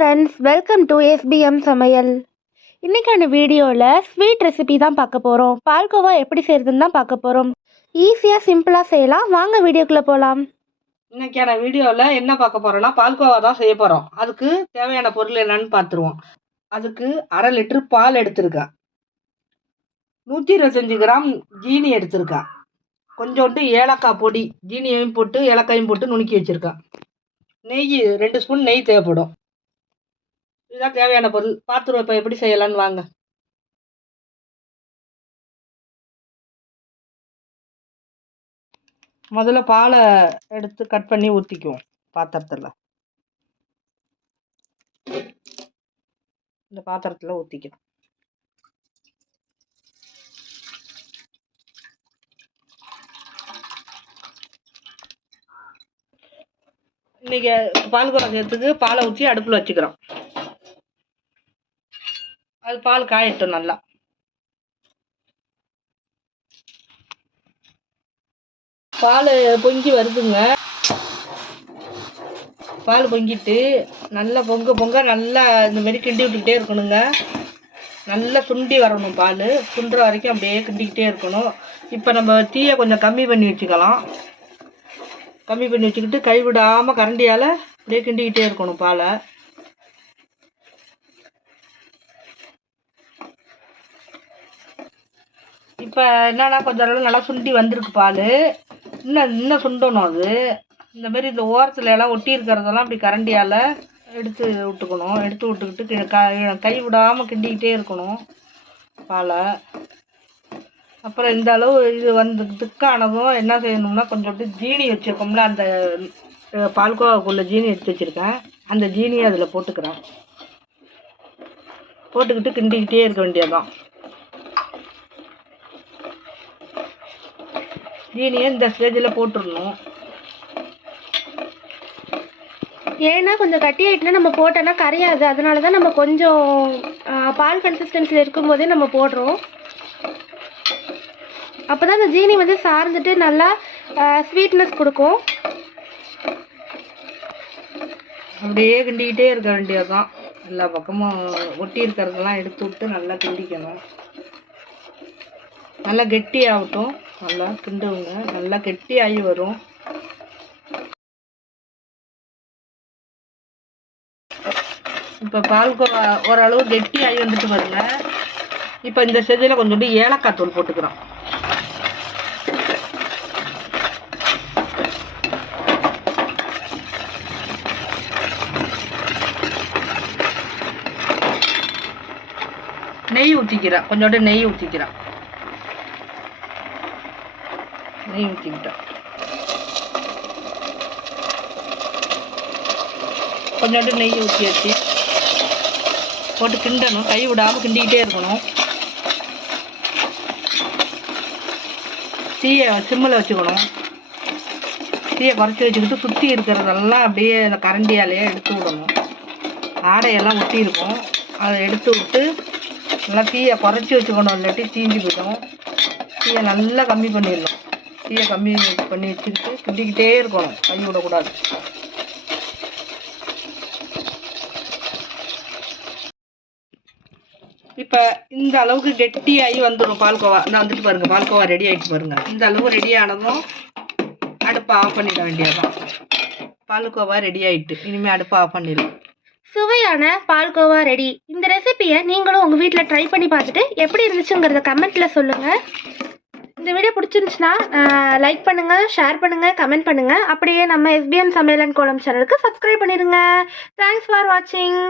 Friends welcome to SPM சமையல். இன்றைக்கான வீடியோவில் ஸ்வீட் ரெசிபி தான் பார்க்க போகிறோம் பால்கோவா எப்படி செய்கிறதுன்னு தான் பார்க்க போகிறோம் ஈஸியாக சிம்பிளாக செய்யலாம். வாங்க வீடியோக்குள்ளே போகலாம் இன்றைக்கான வீடியோவில் என்ன பார்க்க போகிறோன்னா பால்கோவா தான் செய்ய போகிறோம் அதுக்கு தேவையான பொருள் என்னன்னு பார்த்துருவோம். அதுக்கு அரை லிட்டரு பால் எடுத்திருக்கேன். நூற்றி இருபத்தஞ்சி கிராம் ஜீனி எடுத்திருக்கேன். கொஞ்சோண்டு ஏலக்காய் பொடி ஜீனியையும் போட்டு ஏலக்காயும் போட்டு நுணுக்கி வச்சுருக்கேன். நெய் ரெண்டு ஸ்பூன் நெய் தேவைப்படும். இதுதான் தேவையான பொருள். பாத்திரம் இப்போ எப்படி செய்யலான்னு வாங்க. முதல்ல பாலை எடுத்து கட் பண்ணி ஊற்றிக்குவோம் பாத்திரத்தில். இந்த பாத்திரத்தில் ஊற்றிக்கணும் இன்னைக்கு பால் குறைக்கிறதுக்கு பாலை ஊற்றி அடுப்பில் வச்சுக்கிறோம். அது பால் காயட்டும் நல்லா. பால் பொங்கி வருதுங்க. பால் பொங்கிட்டு நல்லா பொங்க பொங்க நல்லா இந்த மாரி கிண்டி விட்டுக்கிட்டே இருக்கணுங்க. நல்லா சுண்டி வரணும் பால். சுண்டுற வரைக்கும் அப்படியே கிண்டிக்கிட்டே இருக்கணும். இப்போ நம்ம தீயை கொஞ்சம் கம்மி பண்ணி வச்சுக்கலாம். கம்மி பண்ணி வச்சுக்கிட்டு கைவிடாமல் கரண்டியால் அப்படியே கிண்டிக்கிட்டே இருக்கணும் பாலை. இப்போ என்னன்னா கொஞ்சம் அளவு நல்லா சுண்டி வந்திருக்கு பால். இன்னும் இன்னும் சுண்டணும் அது. இந்தமாரி இந்த ஓரத்தில் எல்லாம் ஒட்டி இருக்கிறதெல்லாம் அப்படி கரண்டியால் எடுத்து விட்டுக்கணும். எடுத்து விட்டுக்கிட்டு கி- க- கை விடாமல் கிண்டிக்கிட்டே இருக்கணும் பாலை. அப்புறம் இந்த அளவு இது வந்து திக்கானதும் என்ன செய்யணும்னா கொஞ்சோண்டு ஜீனி வச்சுருக்கோம்ல அந்த பால்கோவாக்குள்ளே பால்கோவாக்குள்ள ஜீனி எடுத்து வச்சுருக்கேன். அந்த ஜீனியை அதில் போட்டுக்கிறேன். போட்டுக்கிட்டு கிண்டிக்கிட்டே இருக்க வேண்டியதுதான். ஜீனியை இந்த ஸ்டேஜில் போட்டுடணும் ஏன்னா கொஞ்சம் கட்டி ஆகிட்டுனா நம்ம போட்டோன்னா கரையாது. அதனால தான் நம்ம கொஞ்சம் பால் கன்சிஸ்டன்சியில் இருக்கும்போதே நம்ம போடுறோம். அப்போ தான் அந்த ஜீனி வந்து சார்ந்துட்டு நல்லா ஸ்வீட்னஸ் கொடுக்கும். அப்படியே கிண்டிக்கிட்டே இருக்க வேண்டியதுதான். எல்லா பக்கமும் ஒட்டி இருக்கிறதெல்லாம் எடுத்து விட்டு நல்லா கிண்டிக்கணும். நல்லா கெட்டி ஆகட்டும் நல்லா கிண்டுவுங்க நல்லா கெட்டி ஆகி வரும். இப்போ பால்கோவா ஓரளவு கெட்டி ஆகி வந்துட்டு வரல. இப்போ இந்த செதியில் கொஞ்சோண்டு ஏலக்காய் தூள் போட்டுக்கிறோம். நெய் ஊற்றிக்கிறேன் கொஞ்சோண்டு நெய் ஊற்றிக்கிறேன் நெய் ஊற்றிக்கிட்டேன் கொஞ்சோண்டு நெய் ஊற்றி வச்சு போட்டு கிண்டணும். கை விடாமல் கிண்டிக்கிட்டே இருக்கணும். தீயை சிம்மில் வச்சுக்கணும். தீயை குறைச்சி வச்சுக்கிட்டு சுற்றி இருக்கிறதெல்லாம் அப்படியே அந்த கரண்டியாலேயே எடுத்து விடணும். ஆடையெல்லாம் ஒட்டி இருக்கும் அதை எடுத்து விட்டு நல்லா தீயை குறைச்சி வச்சுக்கணும். இல்லாட்டி தீஞ்சு போயிடும். தீயை நல்லா கம்மி பண்ணிடணும். தீயை கம்மி பண்ணி வச்சுக்கிட்டு கிண்டிக்கிட்டே இருக்கணும். கை விடக்கூடாது. இப்போ இந்த அளவுக்கு கெட்டியாகி வந்துடும் பால்கோவா. இந்த வந்துட்டு பாருங்க பால்கோவா ரெடி ஆகிட்டு பாருங்க. இந்த அளவு ரெடி ஆனதும் அடுப்பை ஆஃப் பண்ணிட வேண்டியதுதான். பால்கோவா ரெடி ஆகிட்டு இனிமேல் அடுப்பை ஆஃப் பண்ணிடலாம். சுவையான பால்கோவா ரெடி இந்த ரெசிபியை நீங்களும் உங்கள் வீட்டில் ட்ரை பண்ணி பார்த்துட்டு எப்படி இருந்துச்சுங்கிறத கமெண்ட்டில் சொல்லுங்கள் இந்த வீடியோ பிடிச்சிருந்துச்சுன்னா லைக் பண்ணுங்கள் ஷேர் பண்ணுங்கள் கமெண்ட் பண்ணுங்கள் அப்படியே நம்ம எஸ்பிஎம் சமையலன் கோலம் சேனலுக்கு சப்ஸ்கிரைப் பண்ணிடுங்க. தேங்க்ஸ் ஃபார் வாட்சிங்